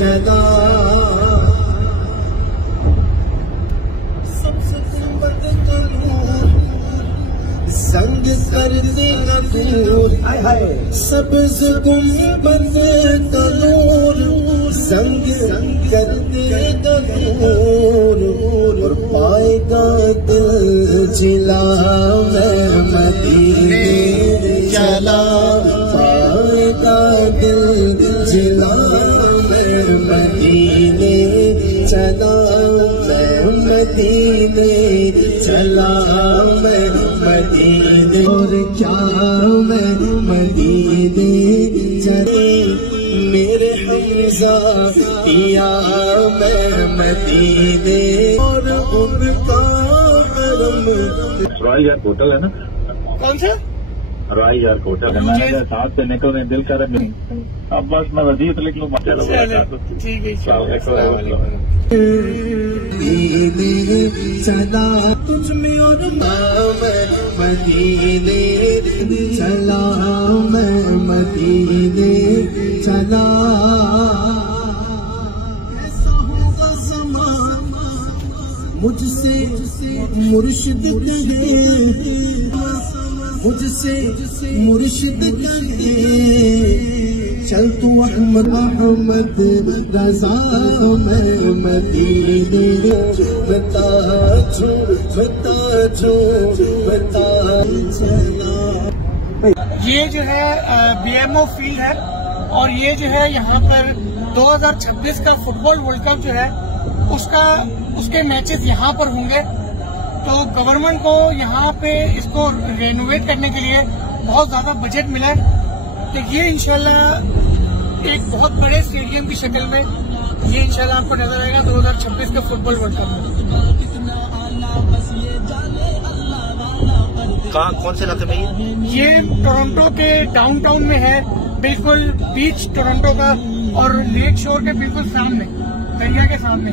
چلا سب سے گنبد کروں سنگ کر دینا دور سبز گنبد کروں سنگ کر دینا دور اور پائے گا دل جلا میں مدینے چلا پائے گا دل جلا میں مدینے چلا میں مدینے چلا میں مدینے اور کیا میں مدینے چلے میرے حمزہ پیا میں مدینے اور ان کا کرم رائے یار ہوٹل ہے نا کون سا رائے یار ہوٹل ہے میں ساتھ سے نکلنے دل کر رہے اب بس میں وزیر لکھ لوں ٹھیک ہے چلا تجھ میں اور میں مدینے چلا میں مدینے چلا ایسا ہوگا زمان مجھ سے مرشد کہے مجھ سے مرشد کہے چل تو احمد احمد رضا میں مدینے بتا چلا یہ جو ہے بی ایم او فیلڈ ہے اور یہ جو ہے یہاں پر 2026 کا فٹ بال ورلڈ کپ جو ہے اس کے میچز یہاں پر ہوں گے تو گورنمنٹ کو یہاں پہ اس کو رینوویٹ کرنے کے لیے بہت زیادہ بجٹ ملا ہے تو یہ انشاءاللہ ایک بہت بڑے اسٹیڈیم کی شکل میں یہ انشاءاللہ آپ کو نظر آئے گا 2026 کا فٹ بال ورلڈ کپ کون سے علاقے میں یہ ٹورنٹو کے ڈاؤن ٹاؤن میں ہے بالکل بیچ ٹورنٹو کا اور لیک شور کے بالکل سامنے دریا کے سامنے